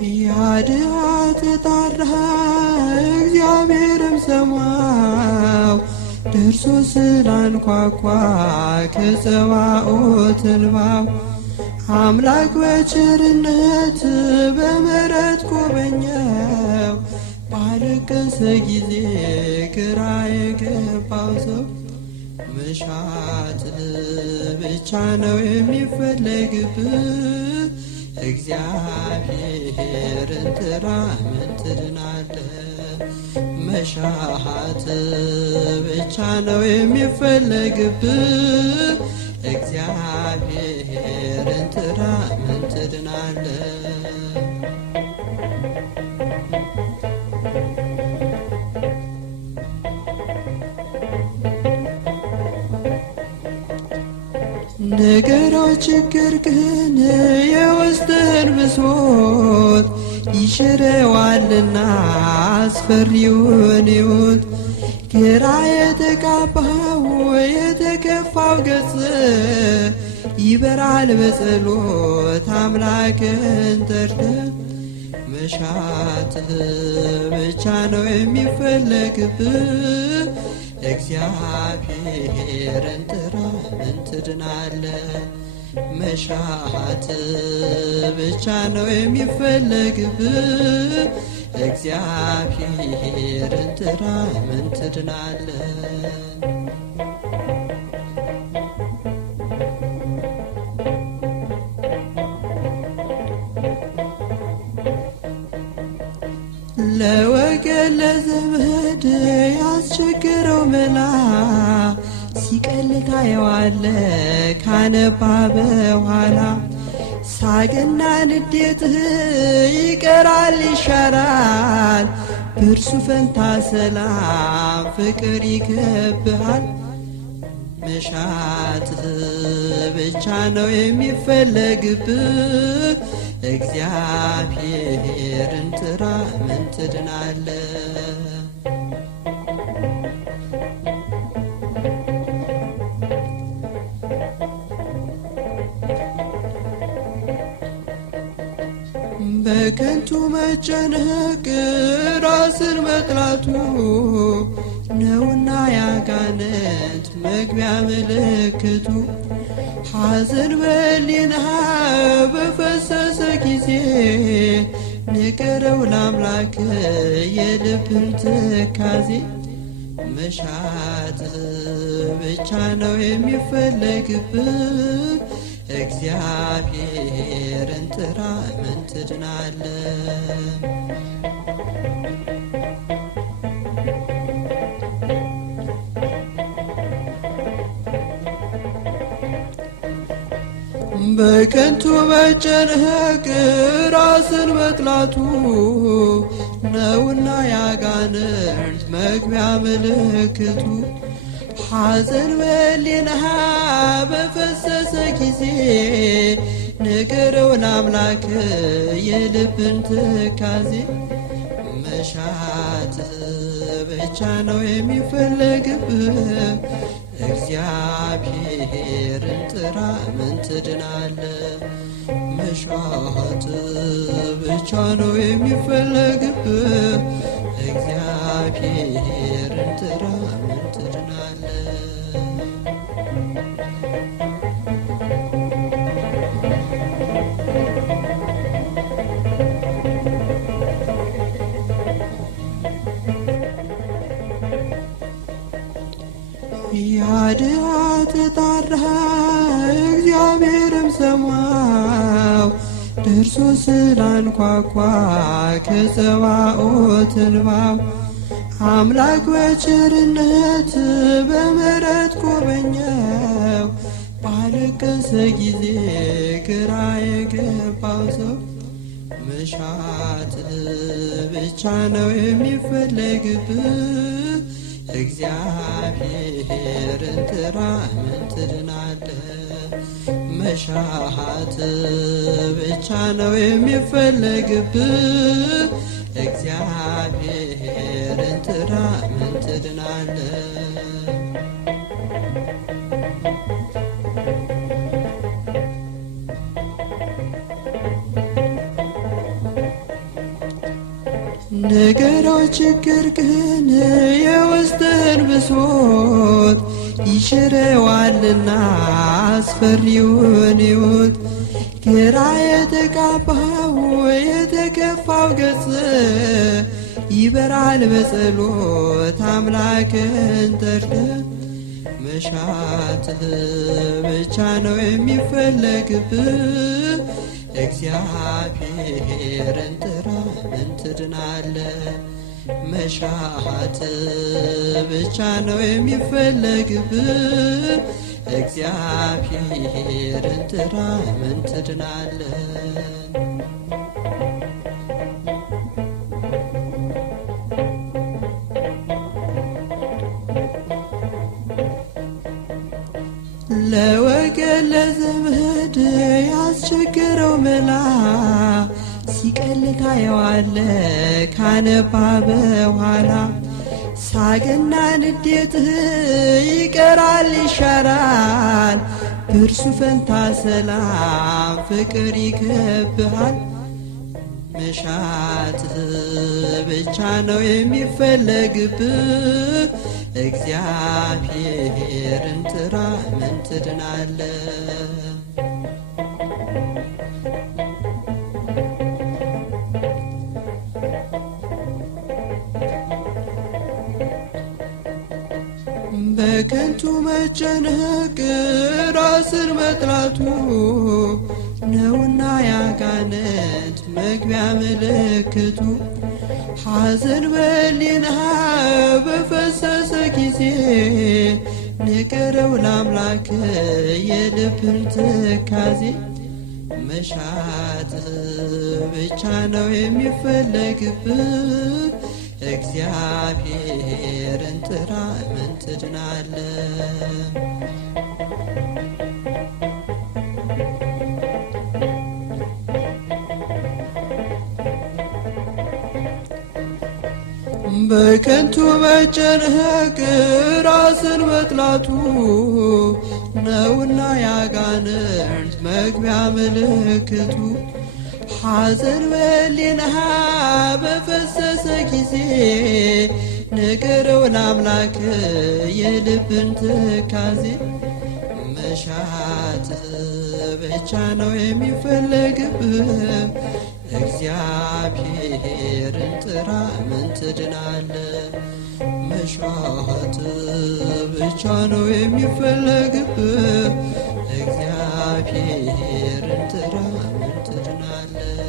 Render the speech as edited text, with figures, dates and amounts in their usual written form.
ያድሃት ጣራ እግዚአብሔርም ሰማው ደርሶ ስላንኳኳ ከጸባኦት እንባው አምላክ በቸርነት በምሕረት ጎበኘው ባለቀሰ ጊዜ ግራ የገባው ሰው መሻት ብቻ ነው የሚፈለግብህ እግዚአብሔርን ጥራ ምን ትድናለህ መሻት ብቻ ነው የሚፈለግብህ እግዚአብሔርን ጥራ ምን ትድናለህ ንገረው ችግር ግን የውስጥህን ብሶት ይሽረዋልና አስፈሪውን ሕይወት ግራ የተጋባው የተከፋው ገጽ ይበራል በጸሎት አምላክን ጠርተህ መሻትህ ብቻ ነው የሚፈለግብህ እግዚአብሔርን ጥራ ምን ትድናለህ መሻት ብቻ ነው የሚፈለግብህ እግዚአብሔርን ጥራ ምን ትድናለህ ለወገን ለዘመድ ያስቸግረው መላ ሲቀል ታየዋለህ ካነባ በኋላ ሳቅና ንዴትህ ይቀራል ይሻራል በእርሱ ፈንታ ሰላም ፍቅር ይከብሃል መሻትህ ብቻ ነው የሚፈለግብህ እግዚአብሔርን ጥራ ምን ትድናለህ በከንቱ መጨነቅ ራስን መጥላቱ ነውና ያጋንንት መግቢያ ምልክቱ ሐዘን በሕሊናህ በፈሰሰ ጊዜ ንገረው ለአምላክ የልብን ትካዜ መሻትህ ብቻ ነው የሚፈለግብህ እግዚአብሔርን ጥራ ምን ትድናለህ በከንቱ መጨነቅ ራስን መጥላቱ ነውና ያጋንንት መግቢያ ምልክቱ ሐዘን በሕሊናህ በፈሰሰ ጊዜ ንገረው ለአምላክ የልብን ትካዜ መሻትህ ብቻ ነው የሚፈለግብህ እግዚአብሔርን ጥራ ምን ትድናለህ መሻትህ ብቻ ነው የሚፈለግብህ እግዚአብሔርን ጥራ ምን ትድናለህ ያድሃት ጣራ እግዚአብሔርም ሰማው ደርሶ ስላንኳኳ ከጸባኦት እንባው አምላክ በቸርነት በምሕረት ጎበኘው ባለቀሰ ጊዜ ግራ የገባው ሰው መሻትህ ብቻ ነው የሚፈለግብህ እግዚአብሔርን ጥራ ምን ትድናለህ መሻትህ ብቻ ነው የሚፈለግብህ እግዚአብሔርን ጥራ ምን ትድናለህ ንገረው ችግርህን የውስጥህን ብሶት ይሽረዋልና አስፈሪውን ሕይወት። ግራ የተጋባው የተከፋው ገጽ ይበራል በጸሎት አምላክን ጠርተህ። መሻትህ ብቻ ነው የሚፈለግብህ፣ እግዚአብሔርን ጥራ ምን ትድናለህ? መሻትህ ብቻ ነው የሚፈለግብህ፣ እግዚአብሔርን ጥራ ምን ትድናለህ? ለወገን ለዘመድ ያስቸገረው መላ ሲቀል ታየዋለህ ካነባ በኋላ። ሳቅና ንዴትህ ይቀራል ይሻራል፣ በእርሱ ፈንታ ሰላም ፍቅር ይከብሃል። መሻትህ ብቻ ነው የሚፈለግብህ፣ እግዚአብሔርን ጥራ ምን ትድናለህ? በከንቱ መጨነቅ ራስን መጥላቱ ነውና ያጋንንት መግቢያ ምልክቱ። ሐዘን በሊናህ በፈሰሰ ጊዜ ንገረው ለአምላክ የልብን ትካዜ። መሻትህ ብቻ ነው የሚፈለግብህ፣ እግዚአብሔርን ጥራ ምን ትድናለህ? በከንቱ መጨነቅ ራስን መጥላቱ ነውና ያጋንንት መግቢያ ምልክቱ። ሐዘን በሊናህ በፈሰሰ ጊዜ ንገረው ለአምላክ የልብን ትካዜ። መሻትህ ብቻ ነው የሚፈለግብህ፣ እግዚአብሔርን ጥራ ምን ትድናለህ? መሻትህ ብቻ ነው የሚፈለግብህ፣ እግዚአብሔርን ጥራ ምን ትድናለህ?